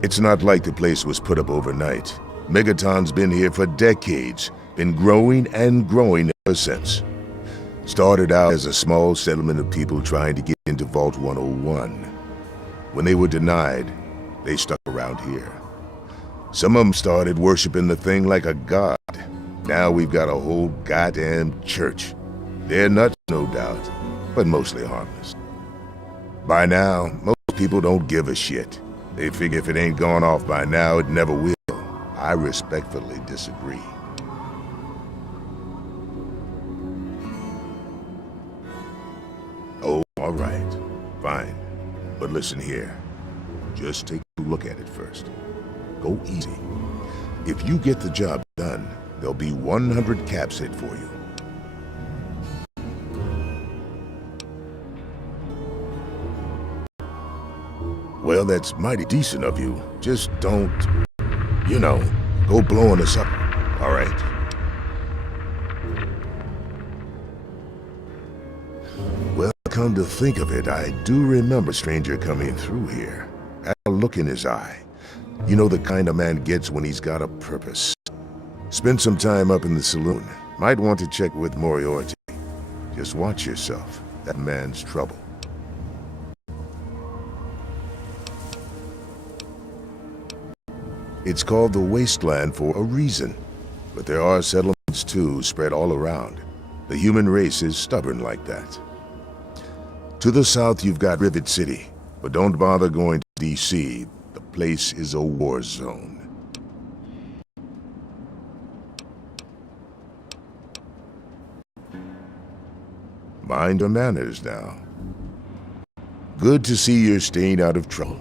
It's not like the place was put up overnight. Megaton's been here for decades, been growing and growing ever since. Started out as a small settlement of people trying to get into Vault 101. When they were denied, they stuck around here. Some of them started worshiping the thing like a god. Now we've got a whole goddamn church. They're nuts, no doubt, but mostly harmless. By now, most people don't give a shit. They figure if it ain't gone off by now, it never will. I respectfully disagree. Oh, all right. Fine. But listen here. Just take a look at it first. Go easy. If you get the job done, there'll be 100 caps hit for you. Well, that's mighty decent of you. Just don't, go blowing us up, all right? Well, come to think of it, I do remember a stranger coming through here. Had a look in his eye. You know the kind a man gets when he's got a purpose. Spend some time up in the saloon. Might want to check with Moriarty. Just watch yourself. That man's trouble. It's called the Wasteland for a reason. But there are settlements too, spread all around. The human race is stubborn like that. To the south you've got Rivet City, but don't bother going to D.C. The place is a war zone. Mind your manners now. Good to see you're staying out of trouble.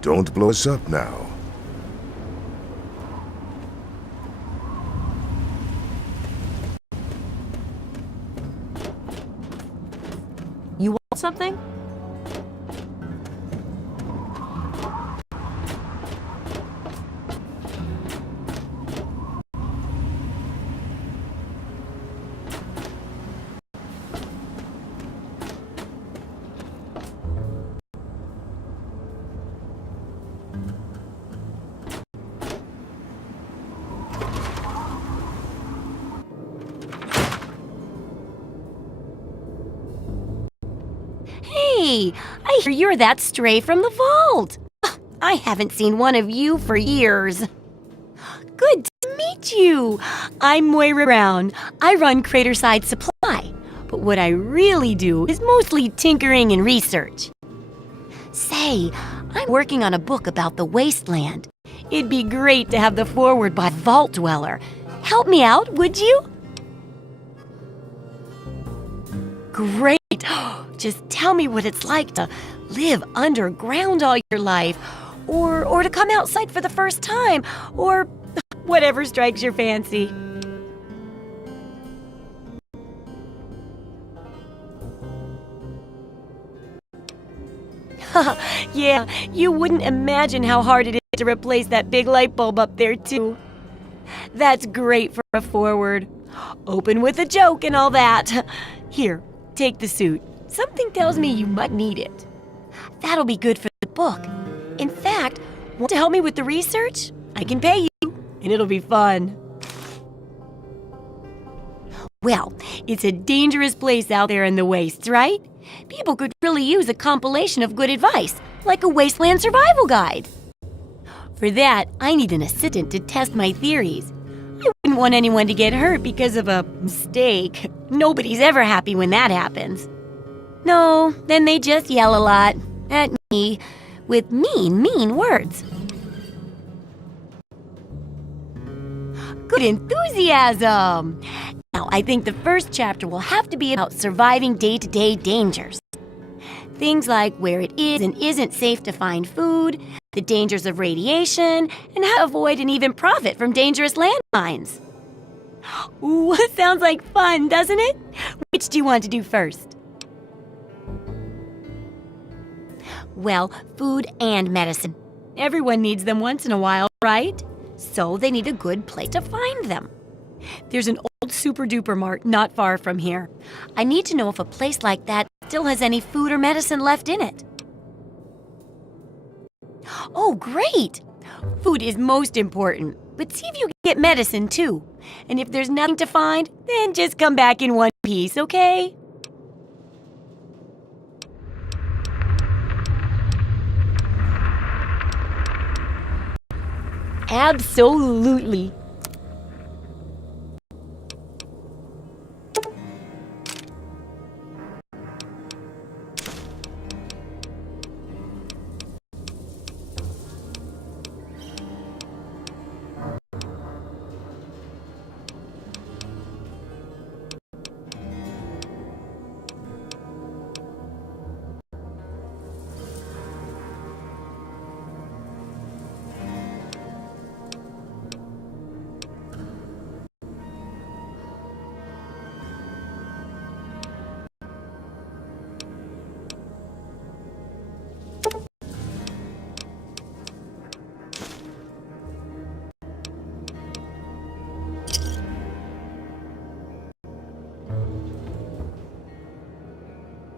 Don't blow us up now. You want something? Hey, I hear you're that stray from the vault. I haven't seen one of you for years. Good to meet you. I'm Moira Brown. I run Craterside Supply, but what I really do is mostly tinkering and research. Say, I'm working on a book about the Wasteland. It'd be great to have the foreword by Vault Dweller. Help me out, would you? Great. Just tell me what it's like to live underground all your life, or to come outside for the first time, or whatever strikes your fancy. Yeah, you wouldn't imagine how hard it is to replace that big light bulb up there, too. That's great for a forward. Open with a joke and all that. Here, take the suit. Something tells me you might need it. That'll be good for the book. In fact, want to help me with the research? I can pay you, and it'll be fun. Well, it's a dangerous place out there in the wastes, right? People could really use a compilation of good advice, like a wasteland survival guide. For that, I need an assistant to test my theories. I wouldn't want anyone to get hurt because of a mistake. Nobody's ever happy when that happens. No, then they just yell a lot at me with mean words. Good enthusiasm! Now, I think the first chapter will have to be about surviving day-to-day dangers. Things like where it is and isn't safe to find food, the dangers of radiation, and how to avoid and even profit from dangerous landmines. Ooh, sounds like fun, doesn't it? Which do you want to do first? Well, food and medicine. Everyone needs them once in a while, right? So they need a good place to find them. There's an old super-duper mart not far from here. I need to know if a place like that still has any food or medicine left in it. Oh, great! Food is most important, but see if you can get medicine too. And if there's nothing to find, then just come back in one piece, okay? Absolutely.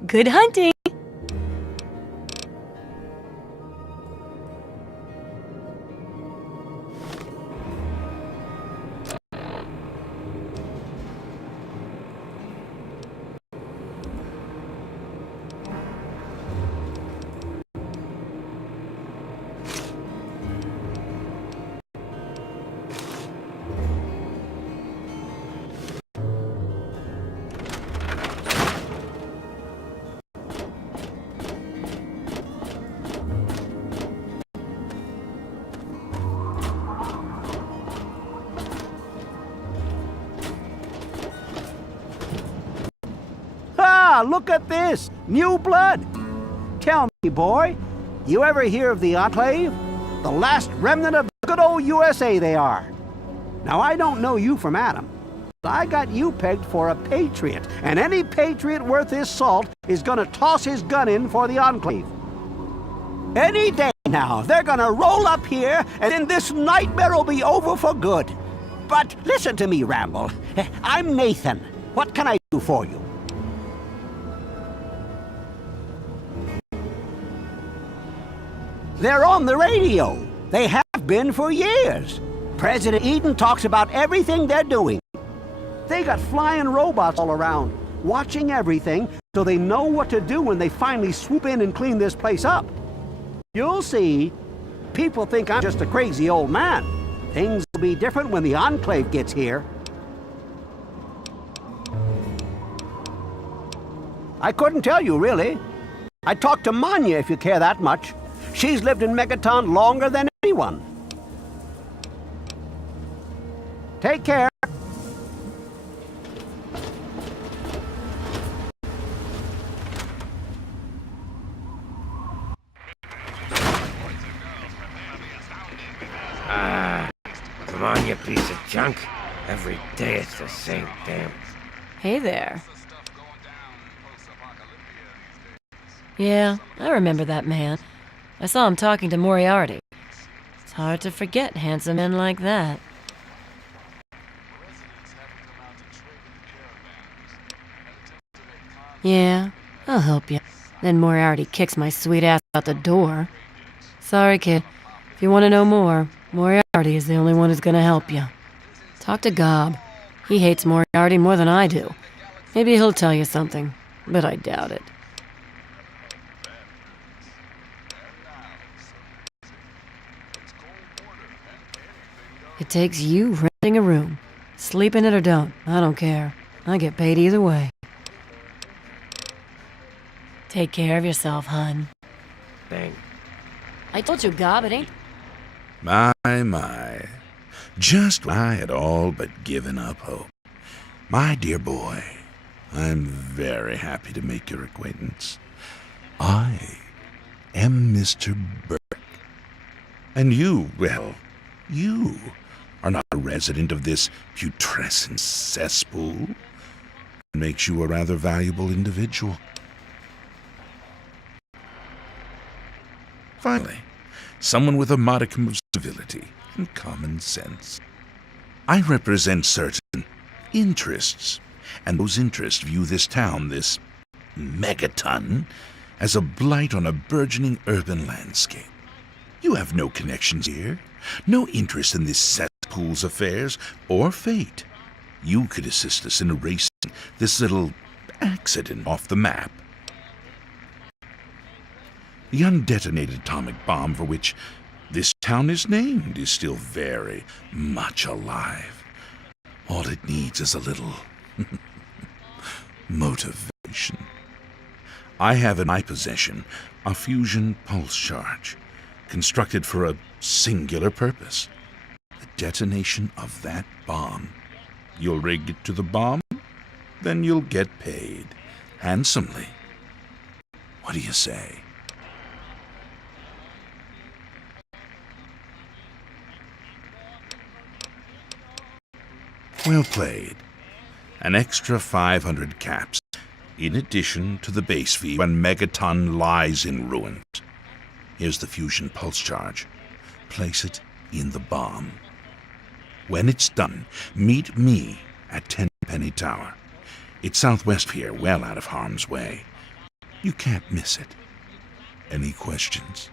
Good hunting! Ah, look at this! New blood! Tell me, boy, you ever hear of the Enclave? The last remnant of good old USA they are. Now, I don't know you from Adam, but I got you pegged for a patriot, and any patriot worth his salt is gonna toss his gun in for the Enclave. Any day now, they're gonna roll up here, and then this nightmare will be over for good. But listen to me, Ramble. I'm Nathan. What can I do for you? They're on the radio. They have been for years. President Eden talks about everything they're doing. They got flying robots all around, watching everything so they know what to do when they finally swoop in and clean this place up. You'll see. People think I'm just a crazy old man. Things will be different when the Enclave gets here. I couldn't tell you, really. I'd talk to Manya if you care that much. She's lived in Megaton longer than anyone. Take care. Come on, you piece of junk. Every day it's the same damn. Hey there. Yeah, I remember that man. I saw him talking to Moriarty. It's hard to forget handsome men like that. Yeah, I'll help you. Then Moriarty kicks my sweet ass out the door. Sorry, kid. If you want to know more, Moriarty is the only one who's gonna help you. Talk to Gob. He hates Moriarty more than I do. Maybe he'll tell you something, but I doubt it. It takes you renting a room. Sleep in it or don't, I don't care. I get paid either way. Take care of yourself, hun. Thing. I told you, Gob, it ain't... My. Just when I had all but given up hope. My dear boy, I'm very happy to make your acquaintance. I am Mr. Burke. And you, well, you are not a resident of this putrescent cesspool. It makes you a rather valuable individual. Finally, someone with a modicum of civility and common sense. I represent certain interests. And those interests view this town, this megaton, as a blight on a burgeoning urban landscape. You have no connections here, no interest in this cesspool's affairs or fate. You could assist us in erasing this little accident off the map. The undetonated atomic bomb for which this town is named is still very much alive. All it needs is a little motivation. I have in my possession a fusion pulse charge, constructed for a singular purpose: the detonation of that bomb. You'll rig it to the bomb, then you'll get paid handsomely. What do you say? Well played. An extra 500 caps, in addition to the base fee when Megaton lies in ruins. Here's the fusion pulse charge. Place it in the bomb. When it's done, meet me at Tenpenny Tower. It's southwest here, well out of harm's way. You can't miss it. Any questions?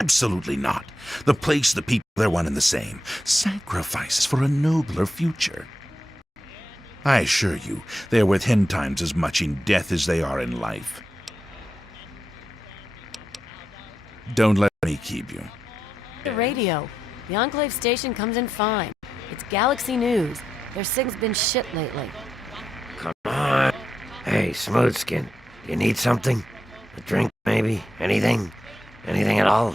Absolutely not. The place, the people, they're one and the same. Sacrifices for a nobler future. I assure you, they're worth 10 times as much in death as they are in life. Don't let me keep you. The radio. The Enclave station comes in fine. It's Galaxy News. Their signal's been shit lately. Come on. Hey, Smoothskin, you need something? A drink, maybe? Anything? Anything at all?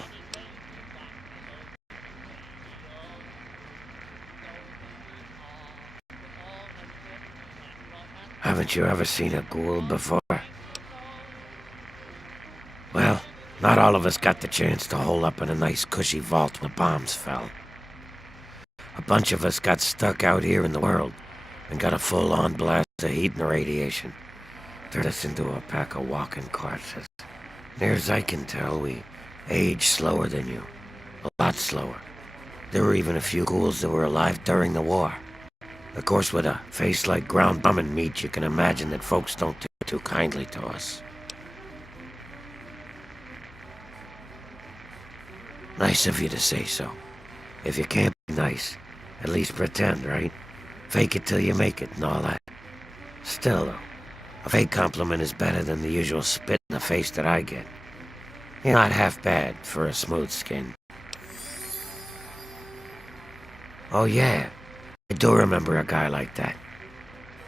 Haven't you ever seen a ghoul before? Well, not all of us got the chance to hole up in a nice cushy vault when the bombs fell. A bunch of us got stuck out here in the world and got a full-on blast of heat and radiation. Turned us into a pack of walking corpses. Near as I can tell, we age slower than you. A lot slower. There were even a few ghouls that were alive during the war. Of course, with a face like ground bombing meat, you can imagine that folks don't take too kindly to us. Nice of you to say so. If you can't be nice, at least pretend, right? Fake it till you make it and all that. Still, though, a fake compliment is better than the usual spit in the face that I get. You're not half bad for a smooth skin. Oh yeah, I do remember a guy like that.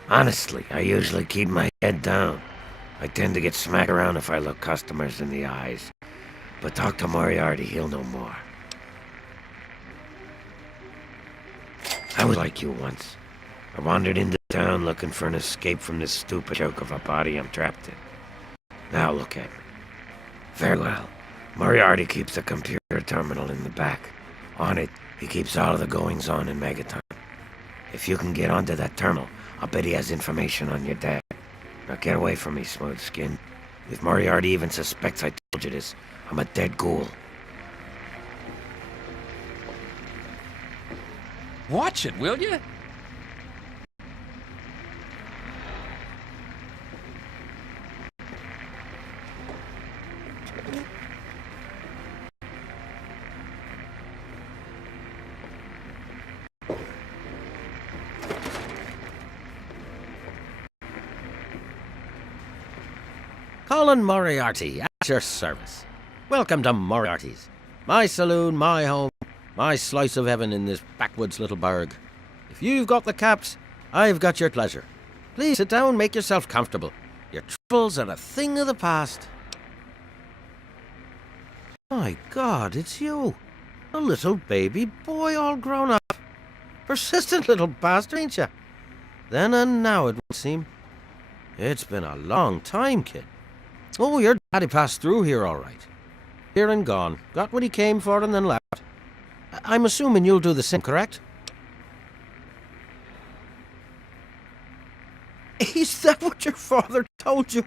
Honestly, I usually keep my head down. I tend to get smacked around if I look customers in the eyes. But talk to Moriarty, he'll know more. I was like you once. I wandered into town looking for an escape from this stupid joke of a body I'm trapped in. Now look at me. Very well. Moriarty keeps a computer terminal in the back. On it, he keeps all of the goings-on in Megaton. If you can get onto that terminal, I'll bet he has information on your dad. Now get away from me, Smooth Skin. If Moriarty even suspects I told you this, I'm a dead ghoul. Watch it, will you? Colin Moriarty, at your service. Welcome to Moriarty's. My saloon, my home, my slice of heaven in this backwoods little burg. If you've got the caps, I've got your pleasure. Please sit down, make yourself comfortable. Your troubles are a thing of the past. My God, it's you. A little baby boy all grown up. Persistent little bastard, ain't you? Then and now, it would seem. It's been a long time, kid. Oh, your daddy passed through here all right. Here and gone. Got what he came for and then left. I'm assuming you'll do the same, correct? Is that what your father told you?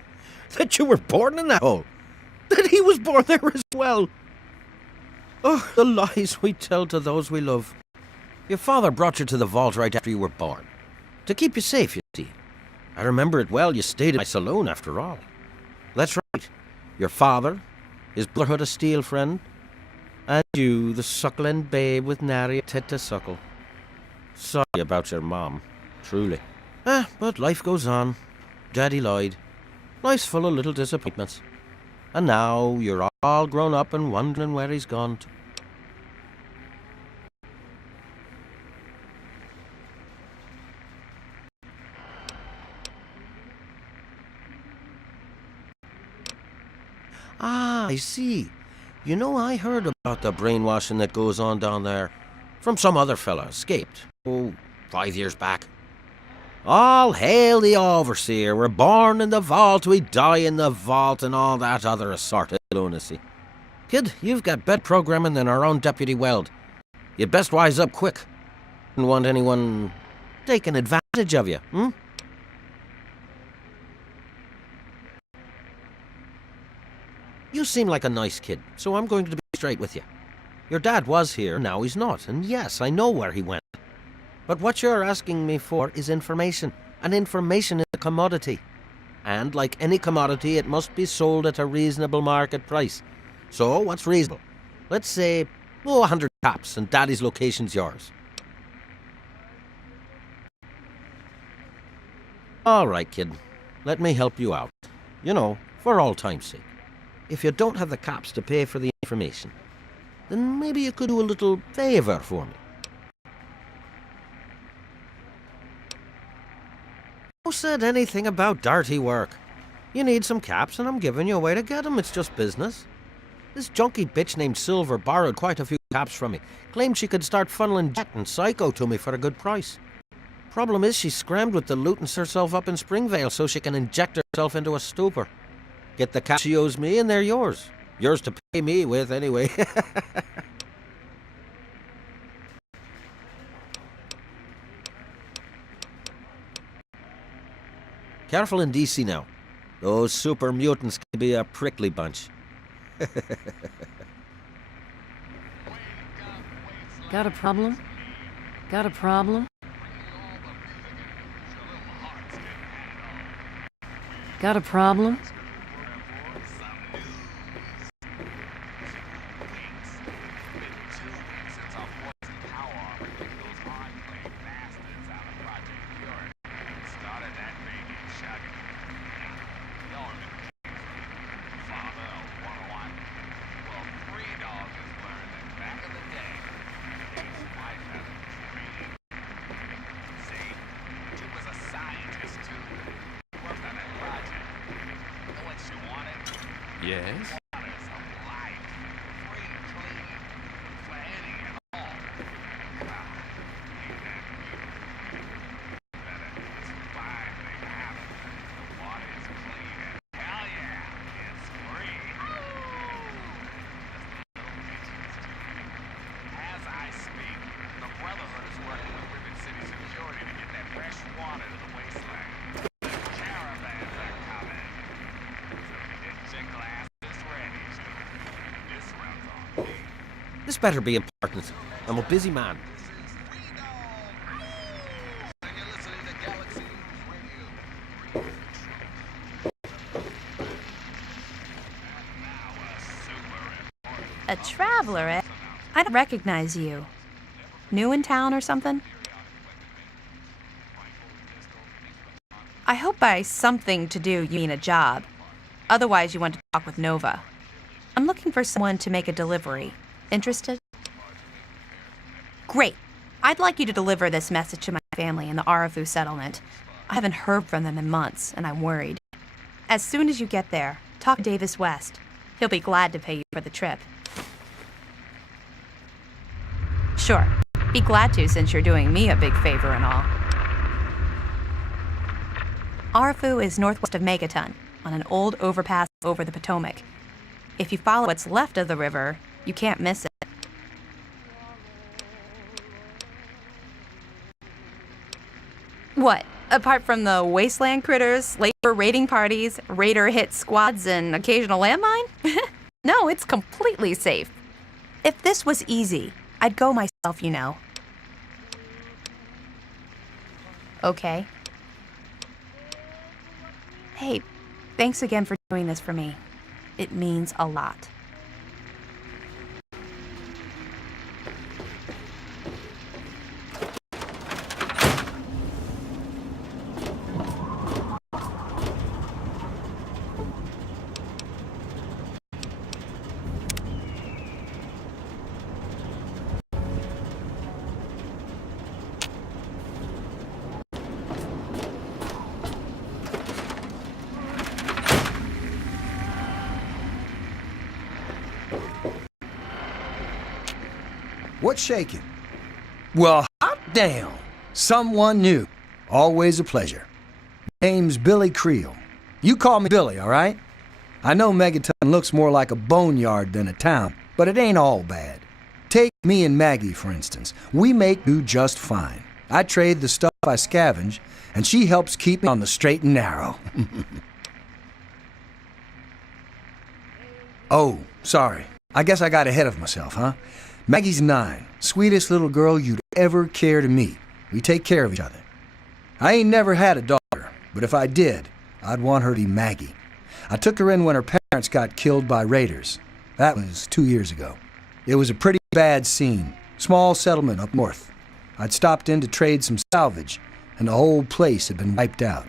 That you were born in that hole? That he was born there as well? Oh, the lies we tell to those we love. Your father brought you to the vault right after you were born. To keep you safe, you see. I remember it well, you stayed in my saloon after all. That's right. Your father, his Brotherhood of Steel friend, and you, the suckling babe with nary a tit to suckle. Sorry about your mom, truly. But life goes on. Daddy lied. Life's full of little disappointments. And now you're all grown up and wondering where he's gone to. Ah, I see. You know, I heard about the brainwashing that goes on down there. From some other fella, escaped. 5 years back. All hail the Overseer. We're born in the vault, we die in the vault, and all that other assorted lunacy. Kid, you've got better programming than our own Deputy Weld. You'd best wise up quick. Don't want anyone taking advantage of you, hmm? You seem like a nice kid, so I'm going to be straight with you. Your dad was here, now he's not, and yes, I know where he went. But what you're asking me for is information, and information is a commodity. And like any commodity, it must be sold at a reasonable market price. So, what's reasonable? Let's say, 100 caps, and Daddy's location's yours. All right, kid. Let me help you out. You know, for all time's sake. If you don't have the caps to pay for the information, then maybe you could do a little favor for me. Who said anything about dirty work? You need some caps and I'm giving you a way to get them. It's just business. This junky bitch named Silver borrowed quite a few caps from me. Claimed she could start funneling Jet and Psycho to me for a good price. Problem is she scrammed with the loot and herself up in Springvale so she can inject herself into a stupor. Get the cash she owes me and they're yours. Yours to pay me with, anyway. Careful in DC now. Those super mutants can be a prickly bunch. Got a problem? Got a problem? Got a problem? Yes? This better be important. I'm a busy man. A traveler, eh? I don't recognize you. New in town or something? I hope by something to do you mean a job. Otherwise you want to talk with Nova. I'm looking for someone to make a delivery. Interested? Great. I'd like you to deliver this message to my family in the Arafu settlement. I haven't heard from them in months, and I'm worried. As soon as you get there, talk to Davis West. He'll be glad to pay you for the trip. Sure. Be glad to, since you're doing me a big favor and all. Arafu is northwest of Megaton, on an old overpass over the Potomac. If you follow what's left of the river, you can't miss it. What? Apart from the wasteland critters, labor raiding parties, raider hit squads, and occasional landmine? No, it's completely safe. If this was easy, I'd go myself, you know. Okay. Hey, thanks again for doing this for me. It means a lot. What's shaking? Well, hot damn. Someone new. Always a pleasure. Name's Billy Creel. You call me Billy, all right? I know Megaton looks more like a boneyard than a town, but it ain't all bad. Take me and Maggie, for instance. We make do just fine. I trade the stuff I scavenge, and she helps keep me on the straight and narrow. Oh, sorry. I guess I got ahead of myself, huh? Maggie's 9, sweetest little girl you'd ever care to meet. We take care of each other. I ain't never had a daughter, but if I did, I'd want her to be Maggie. I took her in when her parents got killed by raiders. That was 2 years ago. It was a pretty bad scene. Small settlement up north. I'd stopped in to trade some salvage, and the whole place had been wiped out.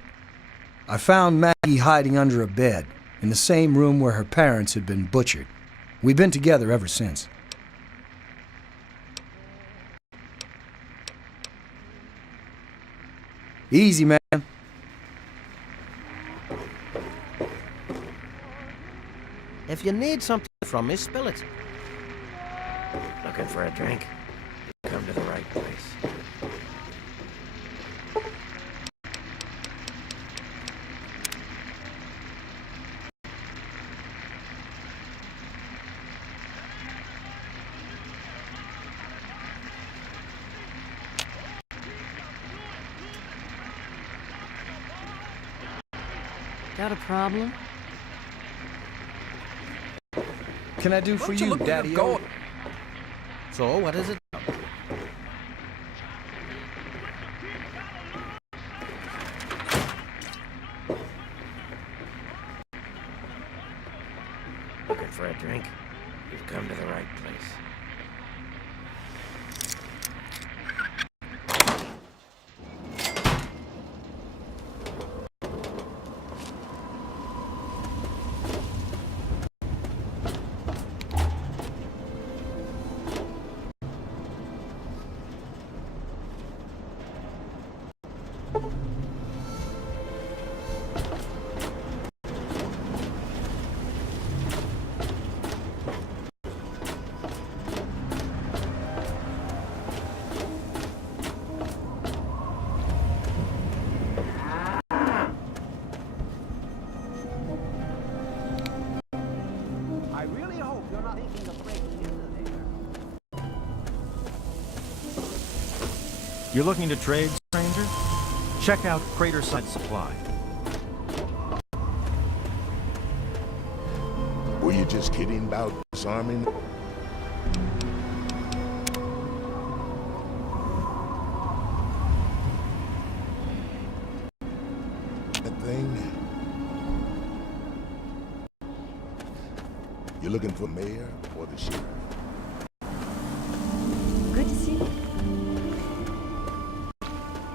I found Maggie hiding under a bed, in the same room where her parents had been butchered. We've been together ever since. Easy, man. If you need something from me, spill it. Looking for a drink? Come to the right place. Got a problem? Can I do for you, Daddy? So, what is it? Looking for a drink? You've come to the right place. I really hope you're not thinking of breaking into there. You're looking to trade, stranger? Check out Craterside Supply. Were you just kidding about disarming? That thing? You looking for mayor or the sheriff? Good to see you.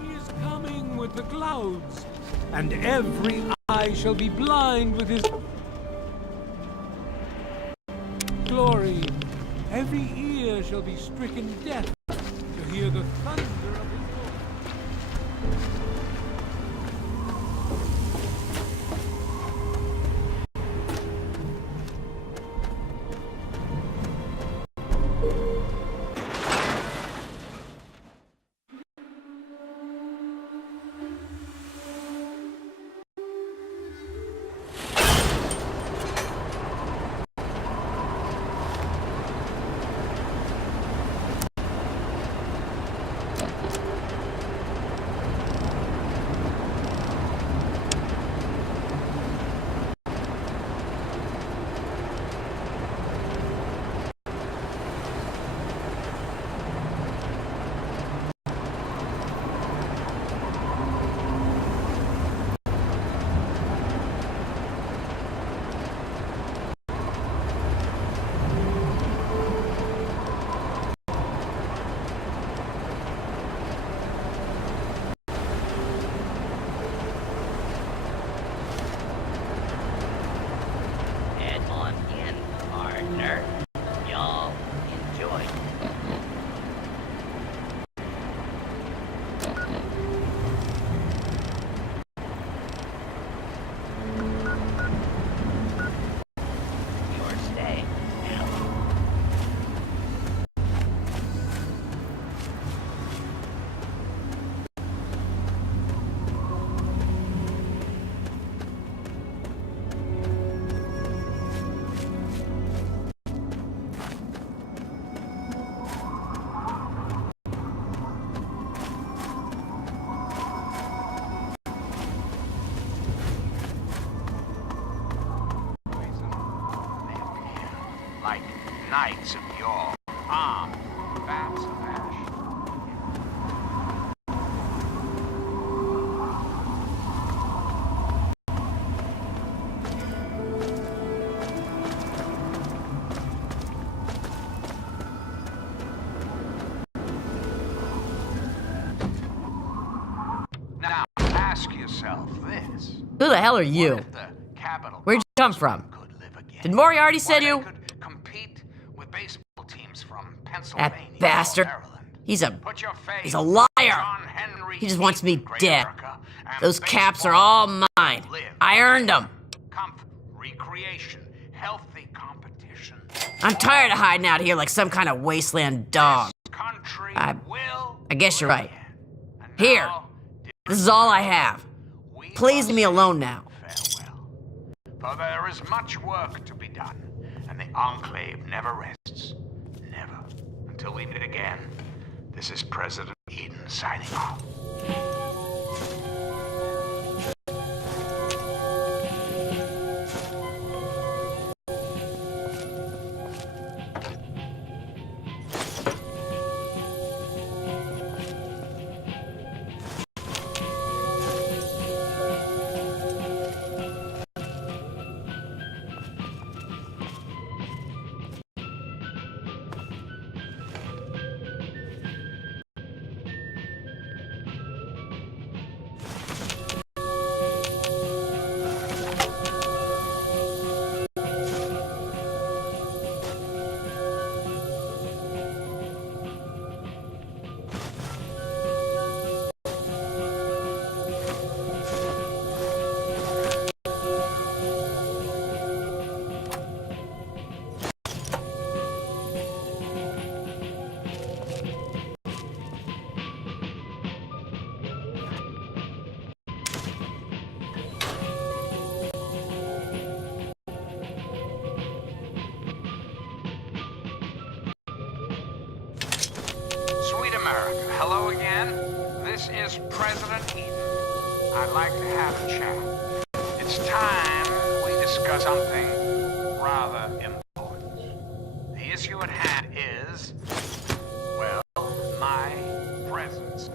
He is coming with the clouds, and every eye shall be blind with his glory. Every ear shall be stricken deaf to hear the thunder of his voice. like knights of yore, armed with bats of ash. Now, ask yourself this. Who the hell are you? What if the capital Where'd you come from? could live again? Did Moriarty Why, send they you? could compete with baseball teams from Pennsylvania That bastard. or Maryland. He's Put your faith a liar. in John Henry He just wants me Great dead. America, and Those caps are baseball all mine. live. I earned them. Comfort, recreation, healthy competition. I'm tired of hiding out here like some kind of wasteland dog. This country I will guess you're right. and Here. now, This is all I have. we Please must leave me alone now. farewell. For there is much work to be done, and the Enclave never rests. Never. Until we meet again, this is President Eden signing off. Sweet America, hello again. This is President Eden. I'd like to have a chat. It's time we discuss something rather important. The issue at hand is, well, my presence.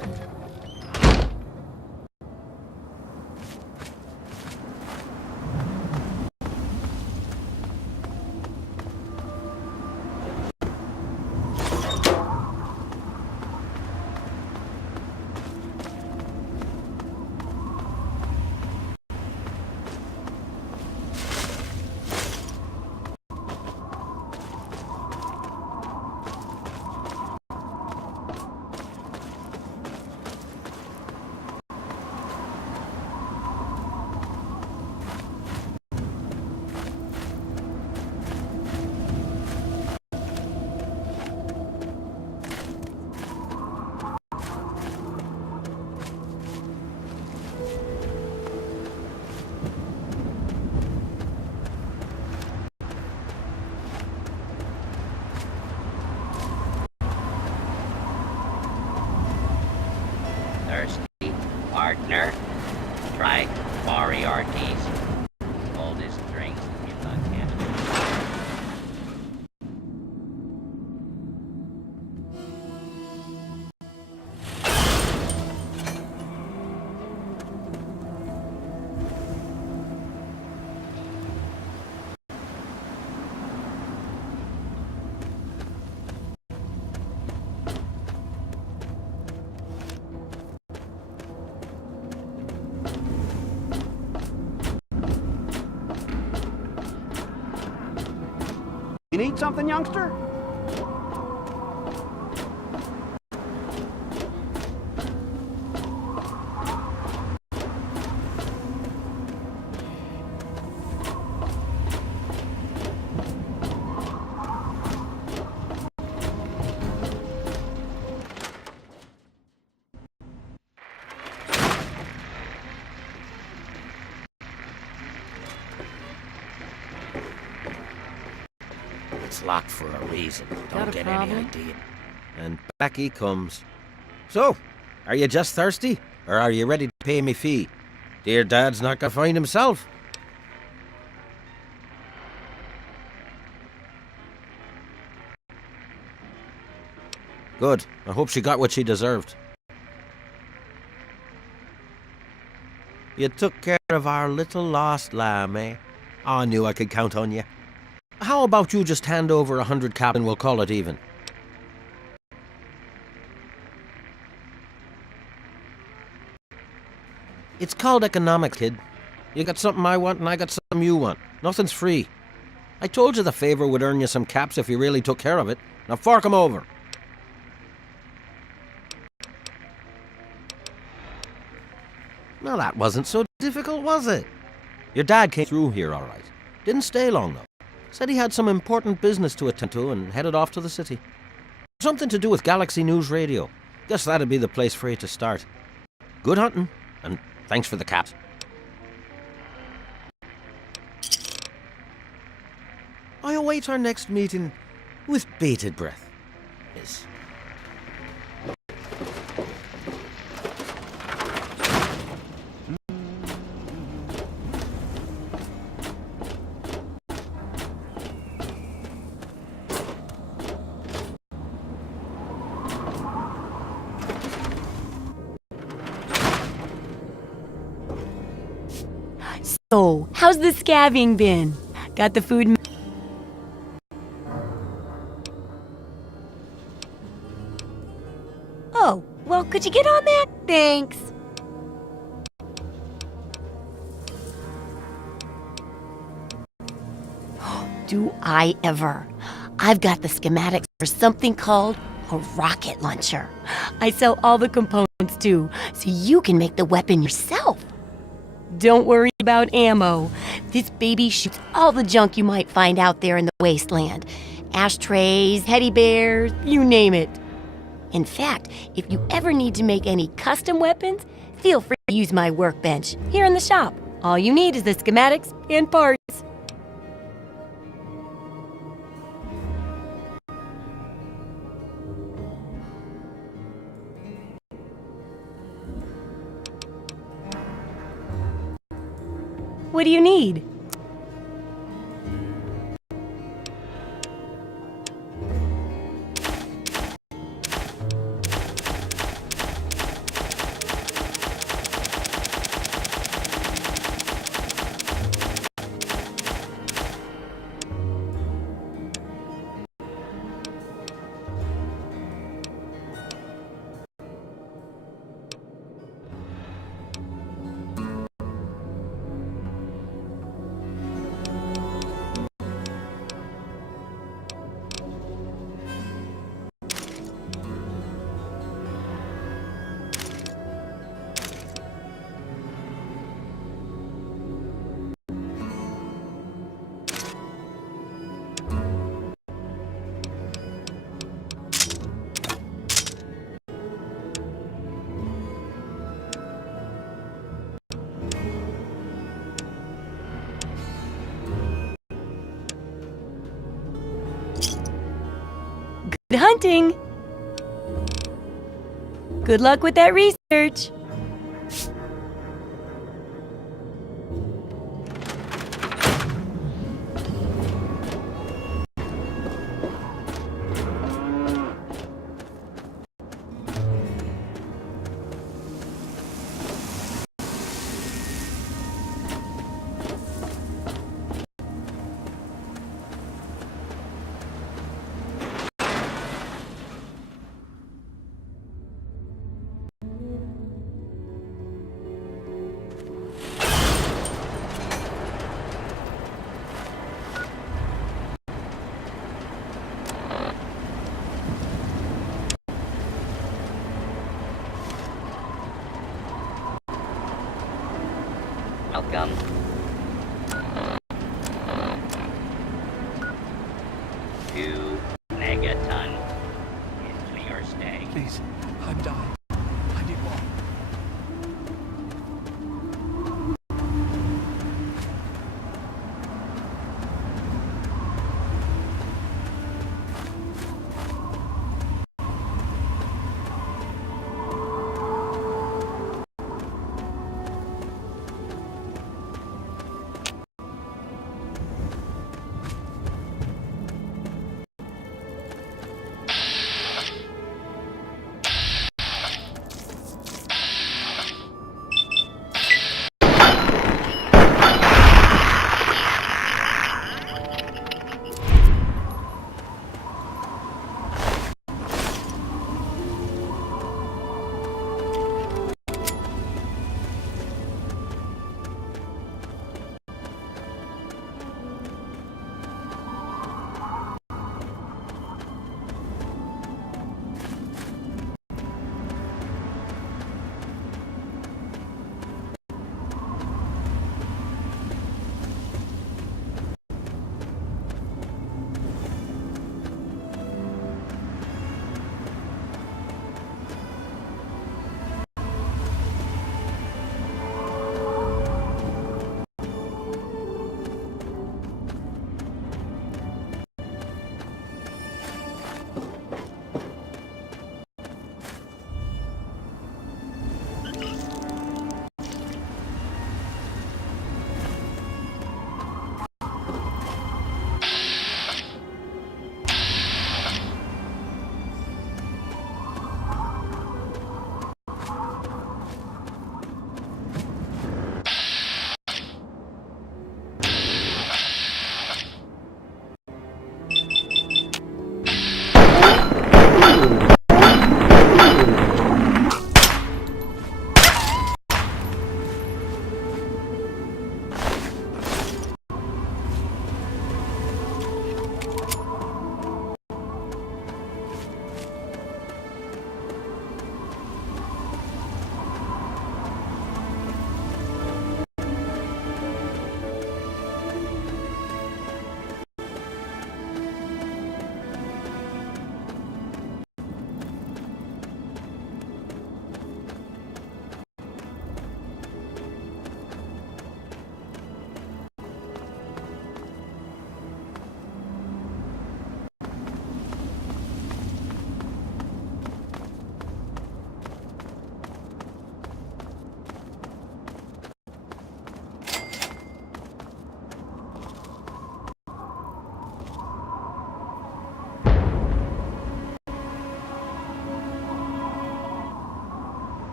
Thirsty partner, try Moriarty's oldest drinks in Montana. You need something, youngster? It's locked for a reason. Don't get any idea. And back he comes. So, are you just thirsty? Or are you ready to pay me fee? Dear Dad's not gonna find himself. Good. I hope she got what she deserved. You took care of our little lost lamb, eh? I knew I could count on you. How about you just hand over 100 cap and we'll call it even? It's called economics, kid. You got something I want and I got something you want. Nothing's free. I told you the favor would earn you some caps if you really took care of it. Now fork 'em over. Now that wasn't so difficult, was it? Your dad came through here all right. Didn't stay long, though. Said he had some important business to attend to and headed off to the city. Something to do with Galaxy News Radio. Guess that'd be the place for you to start. Good hunting, and thanks for the caps. I await our next meeting with bated breath. Yes. So, how's the scabbing been? Got the food? Oh, well, could you get on that? Thanks. Do I ever? I've got the schematics for something called a rocket launcher. I sell all the components too, so you can make the weapon yourself. Don't worry about ammo. This baby shoots all the junk you might find out there in the wasteland. Ashtrays, teddy bears, you name it. In fact, if you ever need to make any custom weapons, feel free to use my workbench here in the shop. All you need is the schematics and parts. What do you need? Good hunting! Good luck with that research! Welcome. To Megaton is for your stay. Please, I'm dying. I need more.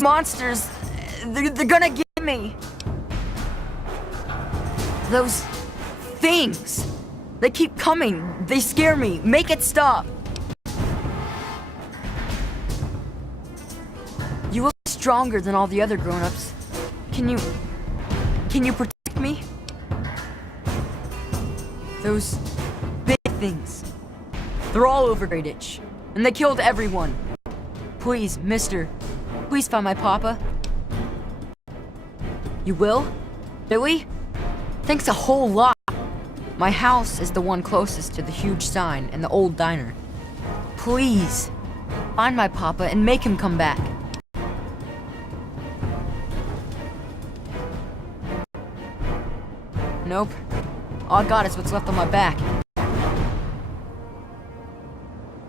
Those monsters, they're gonna get me. Those things. They keep coming. They scare me. Make it stop. You look stronger than all the other grown-ups. Can you protect me? Those big things. They're all over Greyditch, and they killed everyone. Please, mister, please find my papa. You will? Really? Thanks a whole lot. My house is the one closest to the huge sign and the old diner. Please, find my papa and make him come back. Nope. All I got is what's left on my back.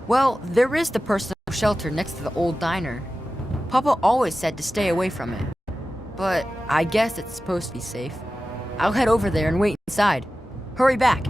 Well, there is the personal shelter next to the old diner. Papa always said to stay away from it. But I guess it's supposed to be safe. I'll head over there and wait inside. Hurry back.